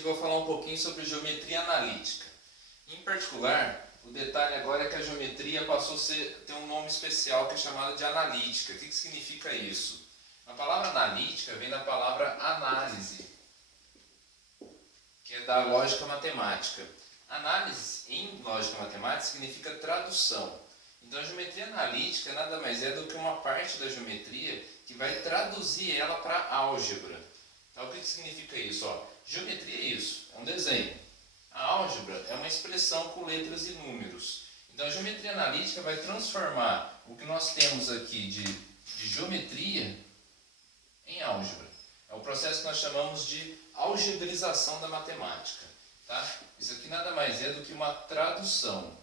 vídeo eu vou falar um pouquinho sobre geometria analítica. Em particular, o detalhe agora é que a geometria passou a ter um nome especial que é chamado de analítica. O que significa isso? A palavra analítica vem da palavra análise, que é da lógica matemática. Análise em lógica matemática significa tradução. Então a geometria analítica nada mais é do que uma parte da geometria que vai traduzir ela para álgebra. Então o que significa isso? Geometria é isso, é um desenho. A álgebra é uma expressão com letras e números. Então a geometria analítica vai transformar o que nós temos aqui de geometria em álgebra. É o processo que nós chamamos de algebrização da matemática. Tá? Isso aqui nada mais é do que uma tradução.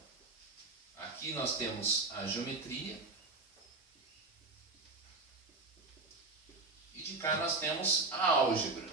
Aqui nós temos a geometria e de cá nós temos a álgebra.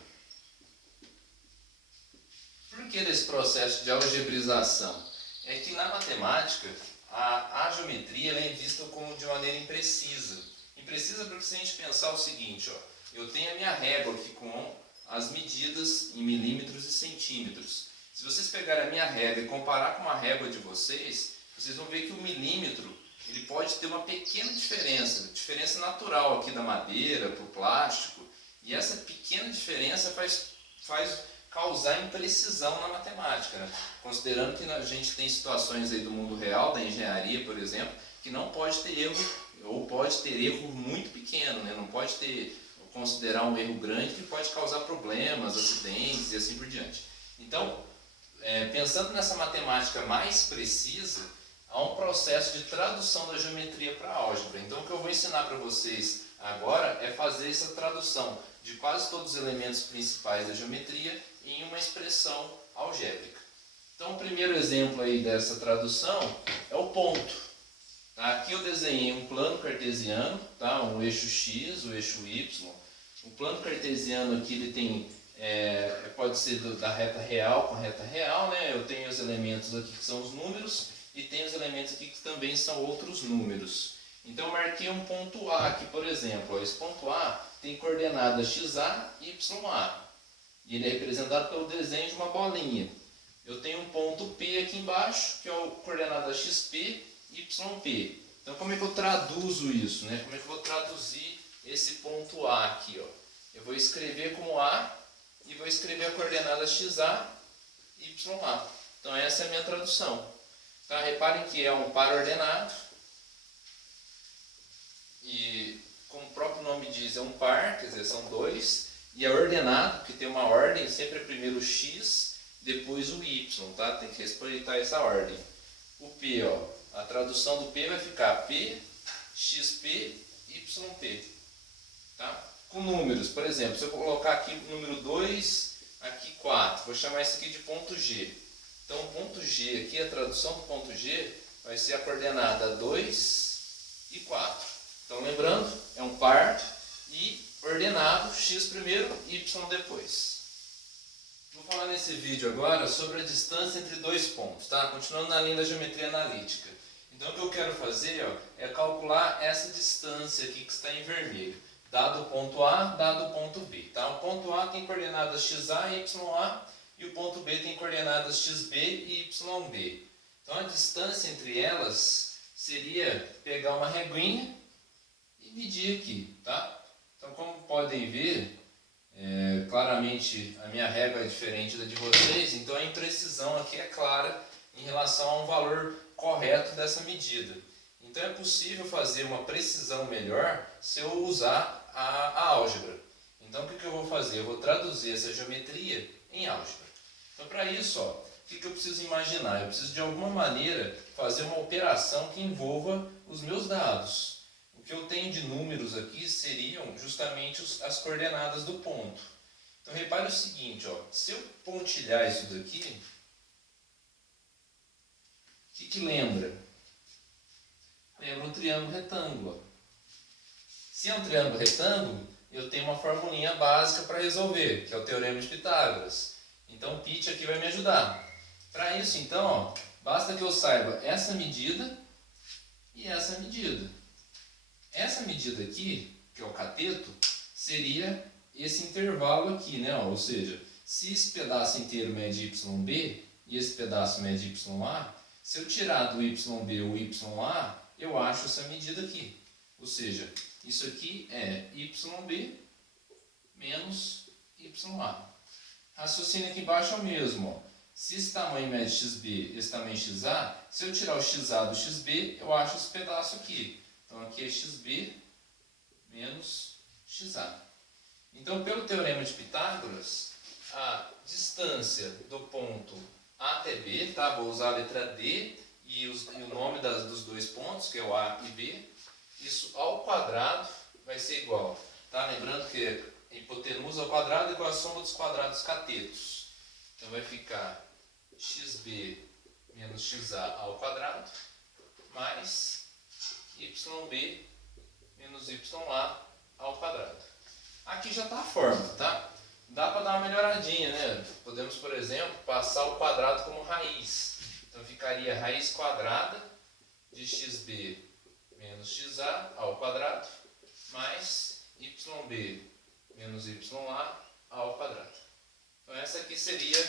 Por que desse processo de algebrização? É que na matemática a geometria ela é vista como de maneira imprecisa. Imprecisa porque se a gente pensar o seguinte, eu tenho a minha régua aqui com as medidas em milímetros e centímetros. Se vocês pegarem a minha régua e comparar com uma régua de vocês vão ver que o milímetro ele pode ter uma pequena diferença natural aqui da madeira para o plástico, e essa pequena diferença faz causar imprecisão na matemática, né? Considerando que a gente tem situações aí do mundo real, da engenharia, por exemplo, que não pode ter erro, ou pode ter erro muito pequeno, né? Não pode considerar um erro grande que pode causar problemas, acidentes e assim por diante. Então, pensando nessa matemática mais precisa, há um processo de tradução da geometria para a álgebra. Então o que eu vou ensinar para vocês agora é fazer essa tradução de quase todos os elementos principais da geometria em uma expressão algébrica. Então o primeiro exemplo aí dessa tradução é o ponto. Tá? Aqui eu desenhei um plano cartesiano, tá? Um eixo x, o eixo y. O plano cartesiano aqui ele tem pode ser da reta real com a reta real, né? Eu tenho os elementos aqui que são os números e tem os elementos aqui que também são outros números. Então eu marquei um ponto A aqui, por exemplo. Esse ponto A tem coordenadas xa e ya. E ele é representado pelo desenho de uma bolinha. Eu tenho um ponto P aqui embaixo, que é o coordenada xp e yp. Então como é que eu traduzo isso, né? Como é que eu vou traduzir esse ponto A aqui? Eu vou escrever como A e vou escrever a coordenada xa e ya. Então essa é a minha tradução. Tá? Reparem que é um par ordenado e, como o próprio nome diz, é um par, quer dizer, são dois, e é ordenado, que tem uma ordem, sempre é primeiro o x, depois o y, tá? Tem que respeitar essa ordem. O P, a tradução do P vai ficar P, xp, yp. Tá? Com números, por exemplo, se eu colocar aqui o número 2, aqui 4, vou chamar isso aqui de ponto G. Então o ponto G aqui, a tradução do ponto G vai ser a coordenada 2 e 4. Então lembrando, é um par e ordenado, x primeiro, y depois. Vou falar nesse vídeo agora sobre a distância entre dois pontos, tá? Continuando na linha da geometria analítica. Então o que eu quero fazer é calcular essa distância aqui que está em vermelho. Dado o ponto A, dado o ponto B. Tá? O ponto A tem coordenadas xa e ya. E o ponto B tem coordenadas xb e yb. Então a distância entre elas seria pegar uma reguinha e medir aqui. Tá? Então como podem ver, claramente a minha régua é diferente da de vocês, então a imprecisão aqui é clara em relação a um valor correto dessa medida. Então é possível fazer uma precisão melhor se eu usar a álgebra. Então o que eu vou fazer? Eu vou traduzir essa geometria em álgebra. Então para isso, o que eu preciso imaginar? Eu preciso de alguma maneira fazer uma operação que envolva os meus dados. O que eu tenho de números aqui seriam justamente as coordenadas do ponto. Então repare o seguinte, se eu pontilhar isso daqui, o que lembra? Lembra um triângulo retângulo. Se é um triângulo retângulo, eu tenho uma formulinha básica para resolver, que é o Teorema de Pitágoras. Então o pitch aqui vai me ajudar. Para isso, então, basta que eu saiba essa medida e essa medida. Essa medida aqui, que é o cateto, seria esse intervalo aqui, né? Ou seja, se esse pedaço inteiro mede YB e esse pedaço mede YA, se eu tirar do YB o YA, eu acho essa medida aqui. Ou seja, isso aqui é YB menos YA. Raciocínio aqui embaixo é o mesmo. Ó. Se esse tamanho mede XB, esse tamanho XA, se eu tirar o XA do XB, eu acho esse pedaço aqui. Então aqui é XB menos XA. Então, pelo teorema de Pitágoras, a distância do ponto A até B, tá? Vou usar a letra D e o nome dos dois pontos, que é o A e B, isso ao quadrado vai ser igual. Tá? Lembrando que a hipotenusa ao quadrado é igual a soma dos quadrados catetos. Então vai ficar xb menos xa ao quadrado mais yb menos ya ao quadrado. Aqui já está a forma, tá? Dá para dar uma melhoradinha, né? Podemos, por exemplo, passar o quadrado como raiz. Então ficaria raiz quadrada de xb menos xa ao quadrado mais yb menos ya ao quadrado. Então essa aqui seria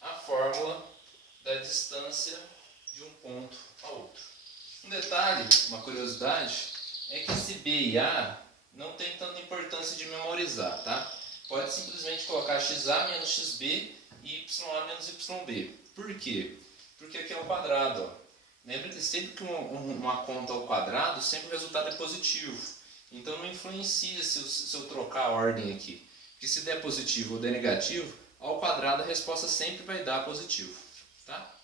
a fórmula da distância de um ponto a outro. Um detalhe, uma curiosidade, é que esse B e A não tem tanta importância de memorizar, tá? Pode simplesmente colocar XA menos XB e YA menos YB. Por quê? Porque aqui é o quadrado. Ó. Lembra que sempre que uma conta ao quadrado, sempre o resultado é positivo. Então não influencia se eu trocar a ordem aqui. Porque se der positivo ou der negativo, ao quadrado a resposta sempre vai dar positivo. Tá?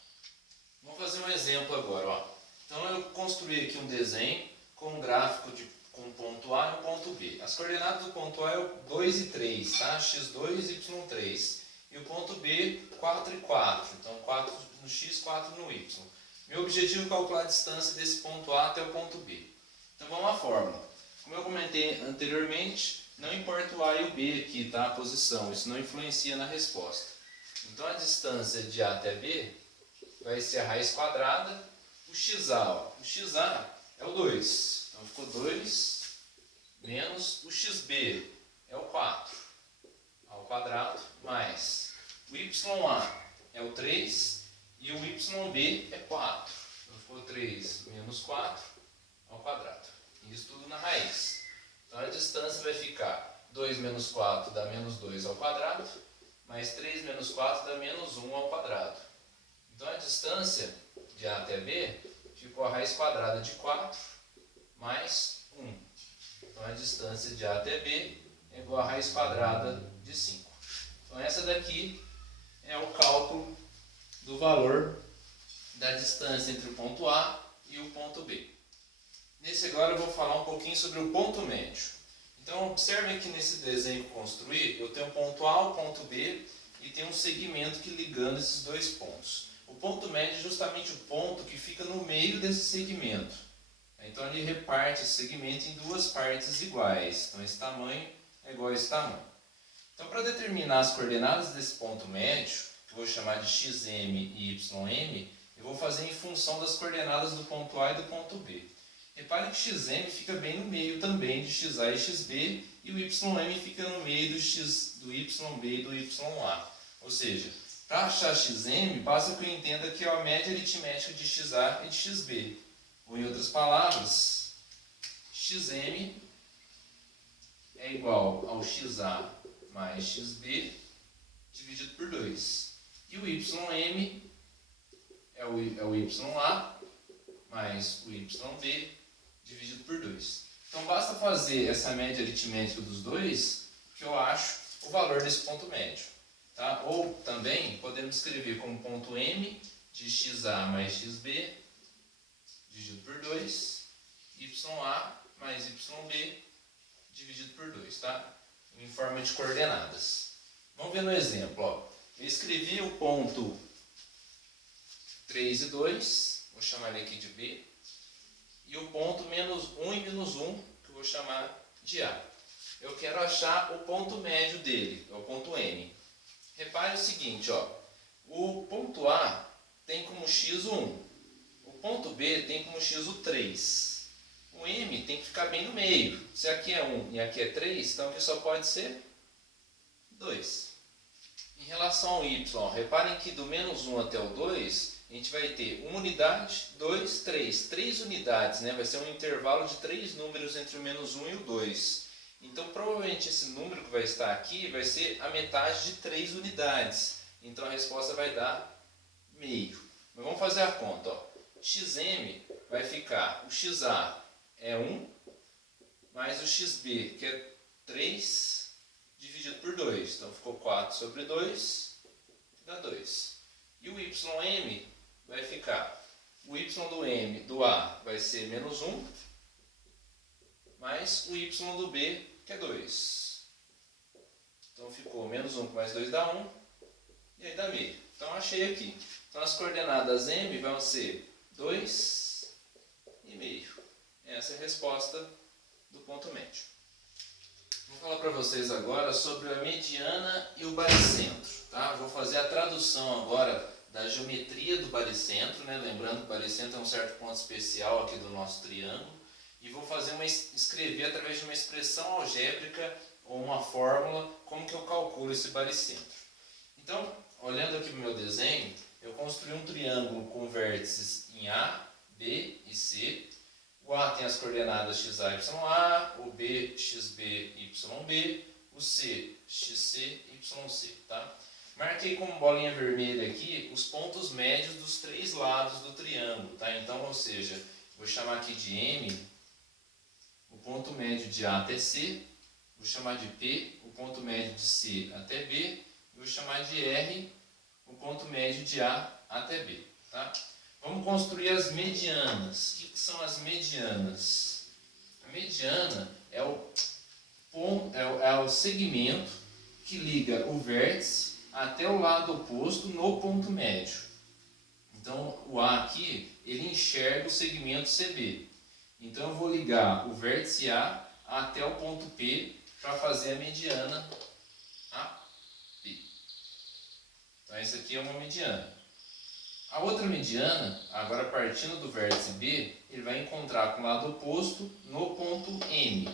Vamos fazer um exemplo agora. Ó. Então eu construí aqui um desenho com um gráfico com o ponto A e o ponto B. As coordenadas do ponto A é o 2 e 3, tá? x2 e y3. E o ponto B, 4 e 4. Então 4 no x, 4 no y. Meu objetivo é calcular a distância desse ponto A até o ponto B. Então vamos à fórmula. Como eu comentei anteriormente, não importa o A e o B aqui, tá? A posição, isso não influencia na resposta. Então a distância de A até B vai ser a raiz quadrada, o XA. Ó. O XA é o 2. Então ficou 2 menos o XB é o 4 ao quadrado mais o YA é o 3 e o YB é 4. Então ficou 3 menos 4 ao quadrado. Isso tudo na raiz. Então a distância vai ficar 2 menos 4 dá menos 2 ao quadrado, mais 3 menos 4 dá menos 1 ao quadrado. Então a distância de A até B ficou a raiz quadrada de 4 mais 1. Então a distância de A até B é igual a raiz quadrada de 5. Então essa daqui é o cálculo do valor da distância entre o ponto A e o ponto B. Nesse agora eu vou falar um pouquinho sobre o ponto médio. Então observe aqui nesse desenho que eu construí, eu tenho o ponto A, o ponto B e tem um segmento que ligando esses dois pontos. O ponto médio é justamente o ponto que fica no meio desse segmento. Então ele reparte esse segmento em duas partes iguais. Então esse tamanho é igual a esse tamanho. Então para determinar as coordenadas desse ponto médio, que eu vou chamar de xm e ym, eu vou fazer em função das coordenadas do ponto A e do ponto B. Repare que xm fica bem no meio também de xa e xb e o ym fica no meio do yb e do ya. Ou seja, para achar xm, basta que eu entenda que é a média aritmética de xa e de xb. Ou em outras palavras, xm é igual ao xa mais xb dividido por 2. E o ym é o ya mais o yb dividido por 2. Então basta fazer essa média aritmética dos dois que eu acho o valor desse ponto médio. Tá? Ou também podemos escrever como ponto M de xa mais xb dividido por 2, ya mais yb dividido por 2, tá? Em forma de coordenadas. Vamos ver no exemplo. Ó. Eu escrevi o ponto 3 e 2, vou chamar ele aqui de B, e o ponto menos 1 e menos 1, que eu vou chamar de A. Eu quero achar o ponto médio dele, é o ponto M. Repare o seguinte, ó, o ponto A tem como x o 1, o ponto B tem como x o 3. O M tem que ficar bem no meio. Se aqui é 1 e aqui é 3, então aqui só pode ser 2. Em relação ao y, reparem que do menos 1 até o 2, a gente vai ter 1 unidade, 2, 3. 3 unidades, né? Vai ser um intervalo de 3 números entre o menos 1 e o 2. Então, provavelmente esse número que vai estar aqui vai ser a metade de 3 unidades. Então, a resposta vai dar meio. Mas vamos fazer a conta. Ó. Xm vai ficar, o xa é 1, mais o xb, que é 3, dividido por 2. Então, ficou 4 sobre 2, dá 2. E o ym vai ficar, o y do m do A vai ser menos 1, mais o y do B, que é 2. Então ficou menos 1 mais 2 dá 1, e aí dá meio. Então achei aqui. Então as coordenadas m vão ser 2 e meio. Essa é a resposta do ponto médio. Vou falar para vocês agora sobre a mediana e o baricentro. Tá? Vou fazer a tradução agora da geometria do baricentro, né? Lembrando que o baricentro é um certo ponto especial aqui do nosso triângulo. E vou escrever através de uma expressão algébrica ou uma fórmula como que eu calculo esse baricentro. Então, olhando aqui para o meu desenho, eu construí um triângulo com vértices em A, B e C. O A tem as coordenadas xa, ya, o B, xb, yb, o C, xc, yc. Tá? Marquei com bolinha vermelha aqui os pontos médios dos 3 lados do triângulo. Tá? Então, ou seja, vou chamar aqui de M o ponto médio de A até C, vou chamar de P o ponto médio de C até B, e vou chamar de R o ponto médio de A até B. Tá? Vamos construir as medianas. O que são as medianas? A mediana é o segmento que liga o vértice até o lado oposto no ponto médio. Então, o A aqui, ele enxerga o segmento CB. Então, eu vou ligar o vértice A até o ponto P para fazer a mediana AP. Então, essa aqui é uma mediana. A outra mediana, agora partindo do vértice B, ele vai encontrar com o lado oposto no ponto M.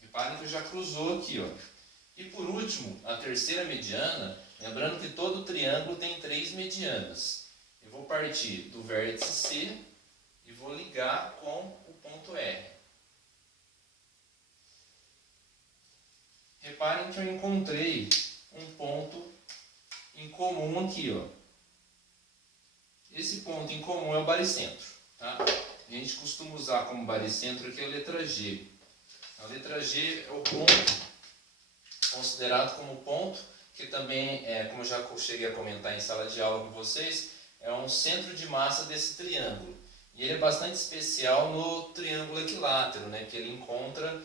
Reparem que já cruzou aqui. Ó. E por último, a terceira mediana, lembrando que todo triângulo tem 3 medianas. Eu vou partir do vértice C e vou ligar com o ponto R. Reparem que eu encontrei um ponto em comum aqui. Ó. Esse ponto em comum é o baricentro. Tá? A gente costuma usar como baricentro aqui a letra G. A letra G é o ponto considerado como ponto, que também, como eu já cheguei a comentar em sala de aula com vocês, é um centro de massa desse triângulo. E ele é bastante especial no triângulo equilátero, né, que ele encontra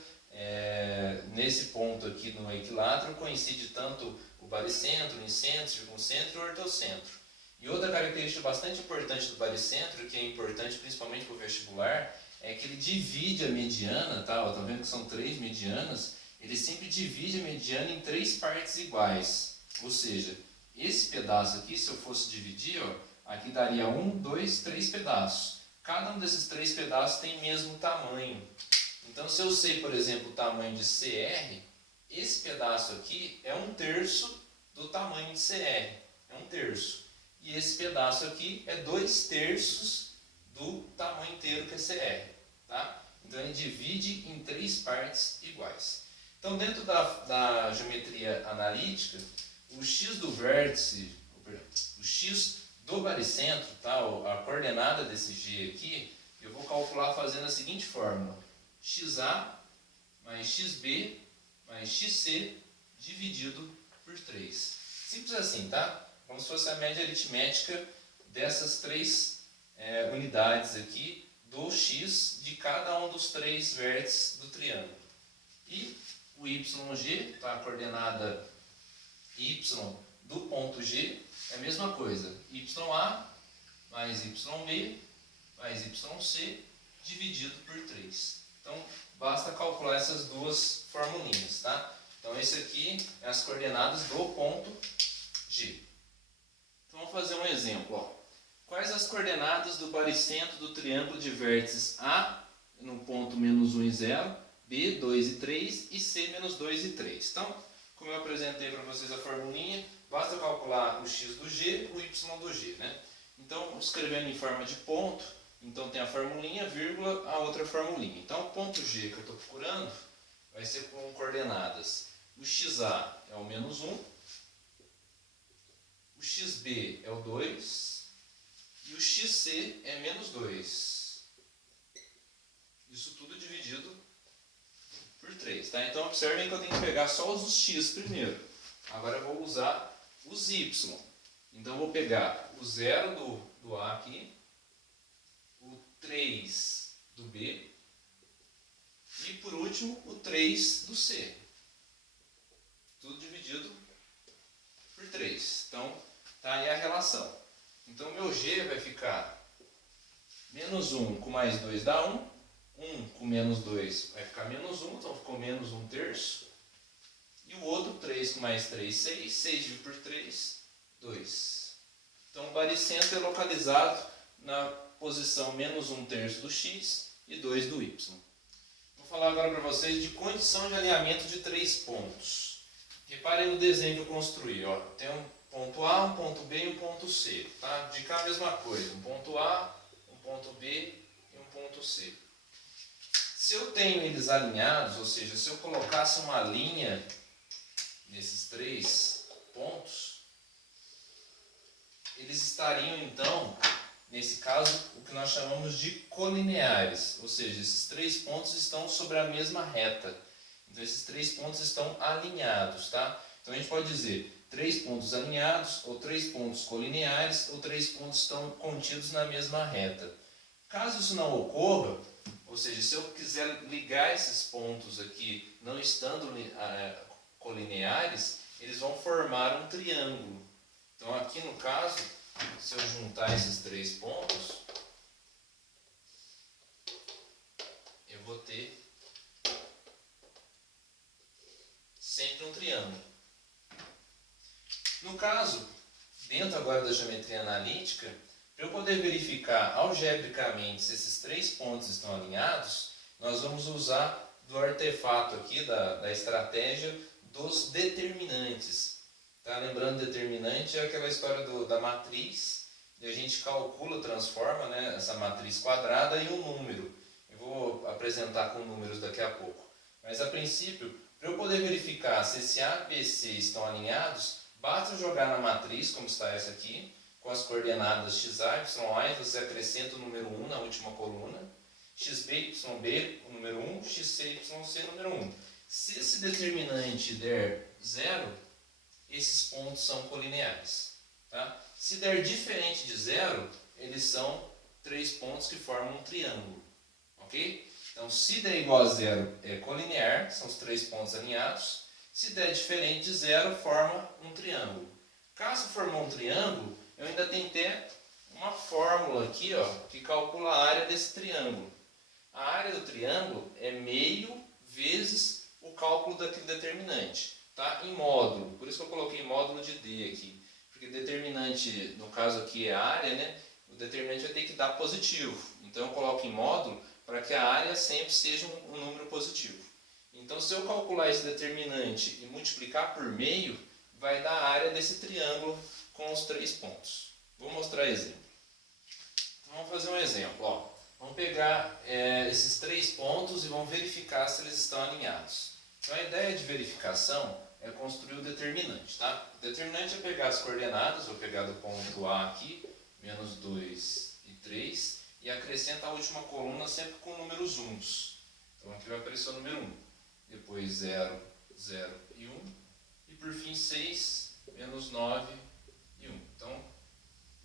nesse ponto aqui no equilátero, coincide tanto o baricentro, o incentro, o circuncentro e o ortocentro. E outra característica bastante importante do baricentro, que é importante principalmente para o vestibular, é que ele divide a mediana, tá? Tá vendo que são 3 medianas? Ele sempre divide a mediana em 3 partes iguais. Ou seja, esse pedaço aqui, se eu fosse dividir, ó, aqui daria 1, 2, 3 pedaços. Cada um desses 3 pedaços tem o mesmo tamanho. Então, se eu sei, por exemplo, o tamanho de CR, esse pedaço aqui é 1/3 do tamanho de CR. É 1/3. E esse pedaço aqui é 2/3 do tamanho inteiro que é CR. Tá? Então, ele divide em 3 partes iguais. Então, dentro da geometria analítica, o x do vértice, o x do baricentro, tá? A coordenada desse G aqui, eu vou calcular fazendo a seguinte fórmula. XA mais XB mais XC dividido por 3. Simples assim, tá? Como se fosse a média aritmética dessas 3 unidades aqui do x de cada um dos 3 vértices do triângulo. E o YG, tá? A coordenada Y do ponto G é a mesma coisa. YA mais YB mais YC dividido por 3. Então, basta calcular essas duas formulinhas, tá? Então, esse aqui é as coordenadas do ponto G. Então, vamos fazer um exemplo. Ó. Quais as coordenadas do baricentro do triângulo de vértices A no ponto -1 e 0, B, 2 e 3 e C menos 2 e 3. Então, como eu apresentei para vocês a formulinha, basta calcular o x do g, o y do g, né? Então, escrevendo em forma de ponto, então tem a formulinha, vírgula, a outra formulinha. Então, o ponto G que eu estou procurando vai ser com coordenadas. O XA é o menos 1, o XB é o 2 e o XC é menos 2. Isso tudo dividido por 3, tá? Então, observem que eu tenho que pegar só os x primeiro. Agora eu vou usar os y. Então, eu vou pegar o 0 do A aqui, o 3 do B e, por último, o 3 do C. Tudo dividido por 3. Então, tá aí a relação. Então, meu G vai ficar menos 1 com mais 2 dá 1. 1 com menos 2 vai ficar menos 1, então ficou menos 1 terço. E o outro, 3 com mais 3, 6. 6 dividido por 3, 2. Então, o baricentro é localizado na posição menos 1 terço do x e 2 do y. Vou falar agora para vocês de condição de alinhamento de 3 pontos. Reparem no desenho que eu construí. Ó. Tem um ponto A, um ponto B e um ponto C. Tá? De cá a mesma coisa. Um ponto A, um ponto B e um ponto C. Se eu tenho eles alinhados, ou seja, se eu colocasse uma linha nesses 3 pontos, eles estariam então, nesse caso, o que nós chamamos de colineares, ou seja, esses 3 pontos estão sobre a mesma reta. Então esses 3 pontos estão alinhados, tá? Então a gente pode dizer 3 pontos alinhados, ou 3 pontos colineares, ou 3 pontos estão contidos na mesma reta. Caso isso não ocorra, ou seja, se eu quiser ligar esses pontos aqui, não estando colineares, eles vão formar um triângulo. Então aqui no caso, se eu juntar esses 3 pontos, eu vou ter sempre um triângulo. No caso, dentro agora da geometria analítica, para eu poder verificar algebricamente se esses 3 pontos estão alinhados, nós vamos usar do artefato aqui, da estratégia dos determinantes. Tá? Lembrando, determinante é aquela história da matriz, e a gente calcula, transforma, né, essa matriz quadrada em um número. Eu vou apresentar com números daqui a pouco. Mas a princípio, para eu poder verificar se esse A e C estão alinhados, basta jogar na matriz, como está essa aqui, com as coordenadas XA, YA, você acrescenta o número 1 na última coluna, XB, YB, o número 1, XC, YC, número 1. Se esse determinante der 0, esses pontos são colineares. Tá? Se der diferente de 0, eles são 3 pontos que formam um triângulo. Ok? Então, se der igual a 0, é colinear, são os 3 pontos alinhados. Se der diferente de 0, forma um triângulo. Caso formar um triângulo, eu ainda tenho que ter uma fórmula aqui, ó, que calcula a área desse triângulo. A área do triângulo é meio vezes o cálculo daquele determinante, tá? Em módulo, por isso que eu coloquei módulo de D aqui, porque determinante, no caso aqui é a área, né? O determinante vai ter que dar positivo, então eu coloco em módulo para que a área sempre seja um número positivo. Então, se eu calcular esse determinante e multiplicar por meio, vai dar a área desse triângulo com os 3 pontos. Vou mostrar exemplo. Então, vamos fazer um exemplo. Ó. Vamos pegar esses 3 pontos e vamos verificar se eles estão alinhados. Então, a ideia de verificação é construir o determinante. Tá? O determinante é pegar as coordenadas, vou pegar do ponto A aqui, menos 2 e 3, e acrescenta a última coluna sempre com números uns. Então, aqui vai aparecer o número 1. Depois 0, 0 e 1. E por fim 6, menos 9 e 1. Então,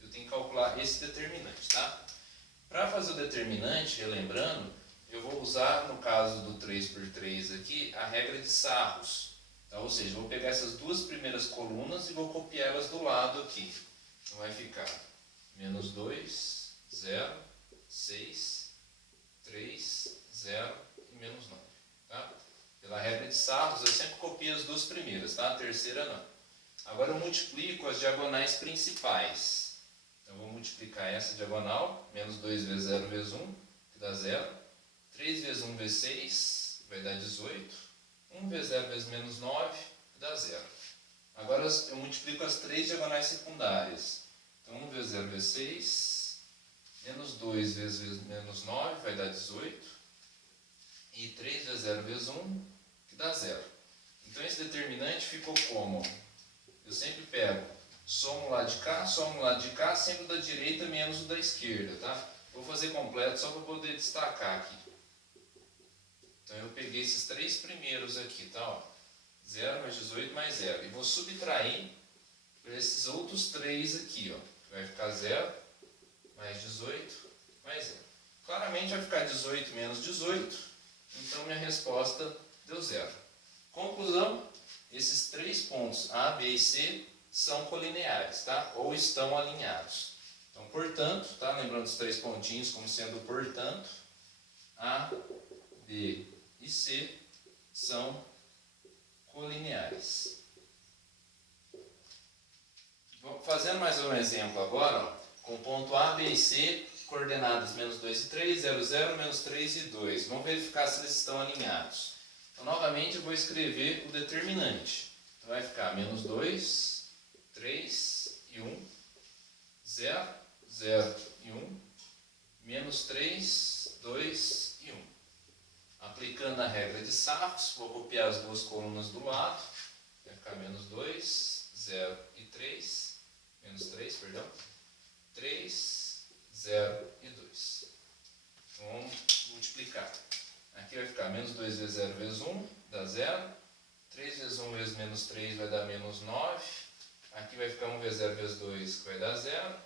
eu tenho que calcular esse determinante, tá? Para fazer o determinante, relembrando, eu vou usar, no caso do 3 por 3 aqui, a regra de Sarros. Tá? Ou seja, eu vou pegar essas duas primeiras colunas e vou copiá-las do lado aqui. Então, vai ficar menos 2, 0, 6, 3, 0 e menos 9. Tá? Pela regra de Sarros, eu sempre copio as duas primeiras, tá? A terceira não. Agora eu multiplico as diagonais principais. Então eu vou multiplicar essa diagonal, menos 2 vezes 0 vezes 1, que dá 0. 3 vezes 1 vezes 6, vai dar 18. 1 vezes 0 vezes menos 9 dá 0. Agora eu multiplico as três diagonais secundárias. Então 1 vezes 0 vezes 6, menos 2 vezes menos 9 vai dar 18. E 3 vezes 0 vezes 1, que dá 0. Então esse determinante ficou como? Eu sempre pego, somo o lado de cá, somo o lado de cá, sempre o da direita menos o da esquerda, tá? Vou fazer completo só para poder destacar aqui. Então eu peguei esses três primeiros aqui, tá? Ó, 0 mais 18 mais 0. E vou subtrair para esses outros três aqui, ó. Vai ficar 0 mais 18 mais 0. Claramente vai ficar 18 menos 18. Então minha resposta deu 0. Conclusão, esses três pontos A, B e C são colineares, tá? Ou estão alinhados. Então, portanto, tá? Lembrando os três pontinhos como sendo portanto, A, B e C são colineares. Fazendo mais um exemplo agora, ó, com ponto A, B e C, coordenadas menos 2 e 3, 0, 0, menos 3 e 2. Vamos verificar se eles estão alinhados. Então, novamente, eu vou escrever o determinante. Então, vai ficar menos 2, 3 e 1, 0, 0 e 1, menos 3, 2 e 1. Aplicando a regra de Sarros, vou copiar as duas colunas do lado. Vai ficar menos 2, 0 e 3, menos 3, perdão, 3, 0 e 2. Então, vamos multiplicar. Aqui vai ficar menos 2 vezes 0 vezes 1, dá 0. 3 vezes 1 vezes menos 3 vai dar menos 9. Aqui vai ficar 1 vezes 0 vezes 2, que vai dar 0.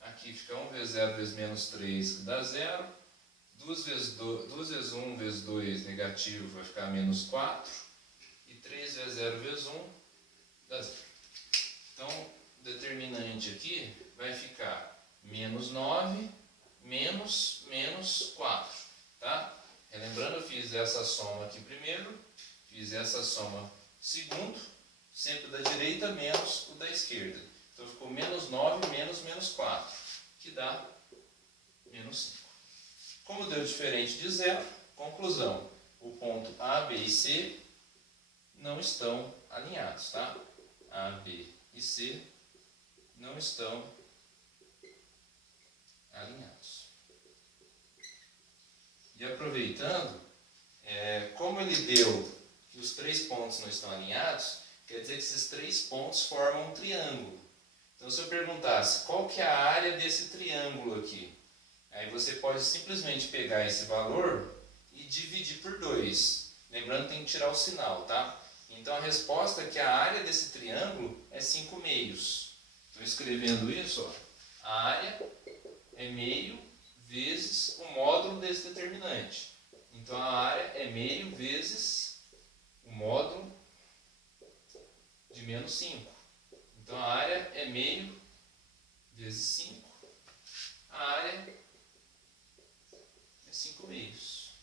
Aqui fica 1 vezes 0 vezes menos 3, que dá 0. 2 vezes 1 vezes 2, negativo, vai ficar menos 4. E 3 vezes 0 vezes 1, dá 0. Então, o determinante aqui vai ficar menos 9 menos 4. Tá? Relembrando, eu fiz essa soma aqui primeiro, fiz essa soma segundo, sempre da direita menos o da esquerda. Então ficou menos 9 menos 4, que dá menos 5. Como deu diferente de 0, conclusão, o ponto A, B e C não estão alinhados, tá? A, B e C não estão alinhados. E aproveitando, como ele deu que os três pontos não estão alinhados, quer dizer que esses três pontos formam um triângulo. Então, se eu perguntasse qual que é a área desse triângulo aqui, aí você pode simplesmente pegar esse valor e dividir por 2. Lembrando que tem que tirar o sinal, tá? Então, a resposta é que a área desse triângulo é 5 meios. Estou escrevendo isso, ó. A área é meio vezes o módulo desse determinante. Então, a área é meio vezes o módulo de menos 5. Então, a área é meio vezes 5. A área é 5 meios.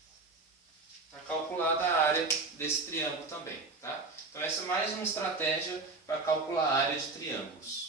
Está calculada a área desse triângulo também, tá? Então, essa é mais uma estratégia para calcular a área de triângulos.